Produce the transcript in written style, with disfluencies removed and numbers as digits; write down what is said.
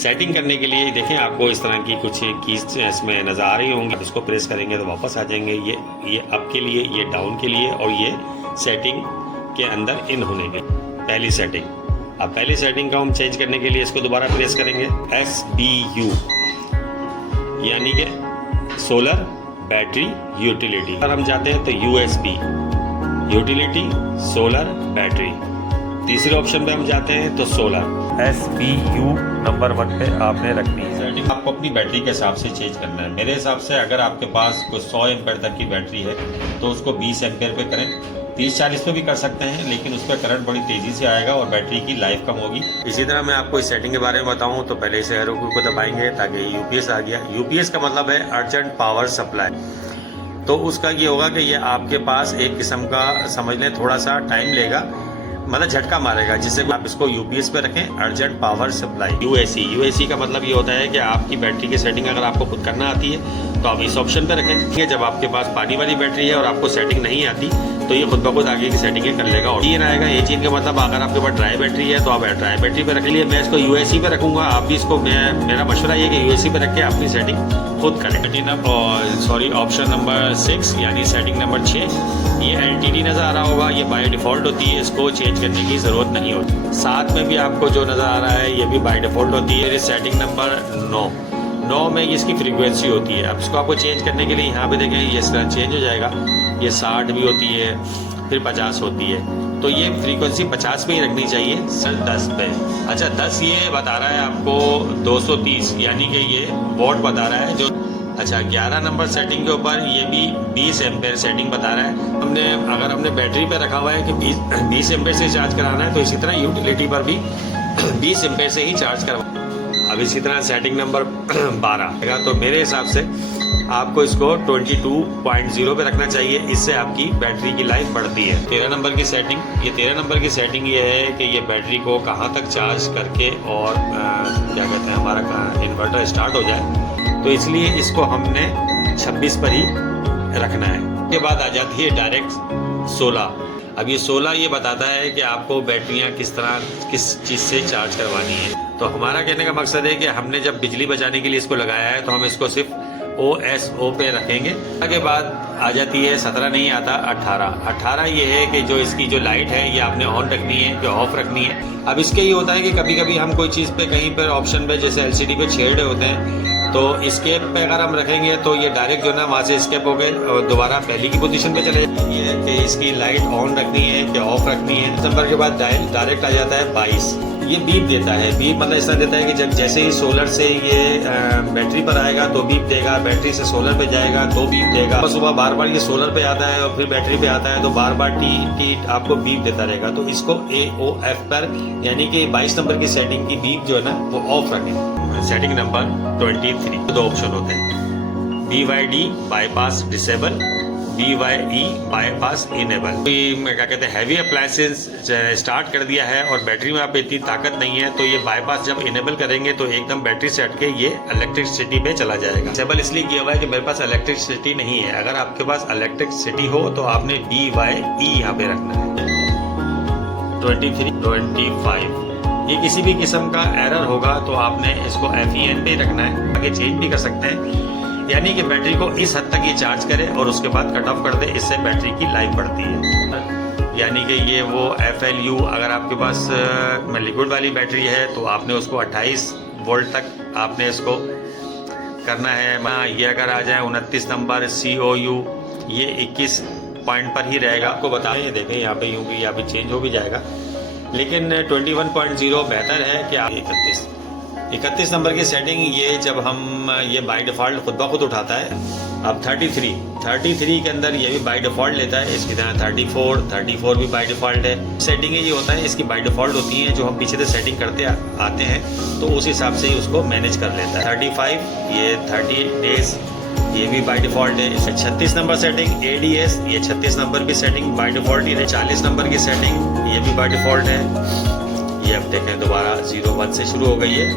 Setting करने के लिए देखें आपको इस तरह की कुछ कीज इसमें नज़र आ रही होंगी। इसको प्रेस करेंगे तो वापस आ जाएंगे। ये अप के लिए, ये डाउन के लिए, और ये सेटिंग के अंदर इन होने के पहली सेटिंग। अब पहली सेटिंग को हम चेंज करने के लिए इसको दोबारा प्रेस करेंगे, SBU यानी कि सोलर बैटरी यूटिलिटी। अगर हम जाते हैं तो USB यूटिलिटी सोलर बैटरी। तीसरे ऑप्शन पे हम जाते हैं तो सोलर SBU नंबर 1 पे आपने रखनी है। सेटिंग आपको अपनी बैटरी के हिसाब से चेंज करना है। मेरे हिसाब से अगर आपके पास कोई 100 एम्पेयर तक की बैटरी है तो उसको 20 एम्पेयर पे करें। 30-40 पे भी कर सकते हैं, लेकिन उस पर करंट बड़ी तेज़ी से आएगा और बैटरी की लाइफ कम होगी। इसी तरह मैं आपको इस सेटिंग के बारे में बताऊं तो पहले इसे एरो को दबाएंगे ताकि UPS आ गया। UPS का मतलब है अर्जेंट पावर सप्लाई। तो उसका ये होगा कि ये आपके पास एक किस्म का समझ लें थोड़ा सा टाइम लेगा, मतलब झटका मारेगा, जिससे आप इसको UPS पे रखें, अर्जेंट पावर सप्लाई। UAC का मतलब ये होता है कि आपकी बैटरी की सेटिंग अगर आपको खुद करना आती है तो आप इस ऑप्शन पे रखें। जब आपके पास पानी वाली बैटरी है और आपको सेटिंग नहीं आती तो ये खुद ब खुद आगे की सेटिंगें कर लेगा। और ये आएगा ये चीज़ का मतलब अगर आपके पास ड्राई बैटरी है तो आप ड्राई बैटरी पे रख लिए। मैं इसको UAC पे रखूँगा, आप भी इसको मेरा मशवरा ये कि UAC पे रख के अपनी सेटिंग खुद करें। ऑप्शन नंबर 6 यानी सेटिंग नंबर 6, ये LTD नज़र आ रहा होगा, ये बाय डिफ़ॉल्ट होती है, इसको चेंज करने की ज़रूरत नहीं होती। साथ में भी आपको जो नज़र आ रहा है ये भी बाय डिफ़ॉल्ट होती है। सेटिंग नंबर 9 में इसकी फ्रीक्वेंसी होती है। अब इसको आपको चेंज करने के लिए यहाँ पे देखें ये इस तरह चेंज हो जाएगा। ये 60 भी होती है, फिर 50 होती है, तो ये फ्रीक्वेंसी 50 पे ही रखनी चाहिए, सर 10 पे। अच्छा 10 ये बता रहा है आपको 230 यानी कि ये वोट बता रहा है जो। अच्छा 11 नंबर सेटिंग के ऊपर ये भी 20 एम्पेयर सेटिंग बता रहा है। अगर हमने बैटरी पे रखा हुआ है कि 20 एम्पेयर से चार्ज कराना है तो इसी तरह यूटिलिटी पर भी 20 एम्पेयर से ही चार्ज करवा। अब इसी तरह सेटिंग नंबर 12 तो मेरे हिसाब से आपको इसको 22.0 पे रखना चाहिए, इससे आपकी बैटरी की लाइफ बढ़ती है। 13 नंबर की सेटिंग ये है कि ये बैटरी को कहाँ तक चार्ज करके और क्या कहते हैं हमारा इन्वर्टर स्टार्ट हो जाए, तो इसलिए इसको हमने 26 पर ही रखना है। उसके बाद आ जाती है डायरेक्ट 16। अब ये 16 ये बताता है कि आपको बैटरियाँ किस चीज़ से चार्ज करवानी है। तो हमारा कहने का मकसद है कि हमने जब बिजली बचाने के लिए इसको लगाया है तो हम इसको सिर्फ OSO पे रखेंगे। उसके बाद आ जाती है 17 नहीं आता 18 ये है कि जो इसकी जो लाइट है ये आपने ऑन रखनी है कि ऑफ रखनी है। अब इसके ये होता है कि कभी कभी हम कोई चीज़ पे कहीं पर ऑप्शन पे जैसे LCD पे छेड़ होते हैं तो स्केप पे अगर हम रखेंगे तो ये डायरेक्ट जो ना वहाँ से स्केप हो गए और दोबारा पहली की पोजीशन पे चले जाएंगे। ये है कि इसकी लाइट ऑन रखनी है कि ऑफ रखनी है। नंबर के बाद डायरेक्ट आ जाता है 22। ये बीप देता है। बीप मतलब इस तरह देता है कि जब जैसे ही सोलर से ये बैटरी पर आएगा तो बीप देगा, बैटरी से सोलर पे जाएगा तो बीप देगा। सुबह बार बार ये सोलर पे आता है और फिर बैटरी पे आता है तो बार बार टी आपको बीप देता रहेगा। तो इसको AOF पर यानी कि 22 नंबर की सेटिंग की बीप जो है ना वो ऑफ रखें। सेटिंग नंबर 23 दो ऑप्शन होते हैं, BYD bypass disable, BYE bypass enable. क्या कहते हैं हैवी अप्लायंसेस स्टार्ट कर दिया है और बैटरी में आप इतनी ताकत नहीं है तो ये बाईपास जब इनेबल करेंगे तो एकदम बैटरी से हटके ये इलेक्ट्रिसिटी पे चला जाएगा। डिसेबल इसलिए किया हुआ है कि मेरे पास इलेक्ट्रिसिटी नहीं है। अगर आपके पास इलेक्ट्रिसिटी हो तो आपने BYE यहाँ पे रखना है। 25 ये किसी भी किस्म का एरर होगा तो आपने इसको FEN पे रखना है, आगे चेंज भी कर सकते हैं। यानी कि बैटरी को इस हद तक ये चार्ज करे और उसके बाद कट ऑफ कर दे, इससे बैटरी की लाइफ बढ़ती है। यानी कि ये वो FLU अगर आपके पास लिक्विड वाली बैटरी है तो आपने उसको 28 वोल्ट तक आपने इसको करना है। ये अगर आ जाए 29 नंबर COU ये 21 पॉइंट पर ही रहेगा। आपको बताएं देखें यहाँ पे यूँ भी यहाँ पे चेंज हो भी जाएगा, लेकिन 21.0 बेहतर है कि आप 31 नंबर की सेटिंग ये जब हम ये बाय डिफ़ॉल्ट खुद ब खुद उठाता है। अब 33 के अंदर ये भी बाय डिफ़ॉल्ट लेता है। इसकी तरह 34 भी बाय डिफ़ॉल्ट है। सेटिंग ये होता है इसकी बाय डिफ़ॉल्ट होती है, जो हम पीछे से सेटिंग करते आते हैं तो उस हिसाब से ही उसको मैनेज कर लेता है। 35 ये 30 डेज ये भी बाय डिफ़ॉल्ट है। 36 नंबर सेटिंग ADS ये 36 नंबर की सेटिंग बाय डिफ़ॉल्ट ही है। 40 नंबर की सेटिंग ये भी बाय डिफ़ॉल्ट है। ये अब देखें दोबारा 01 से शुरू हो गई है।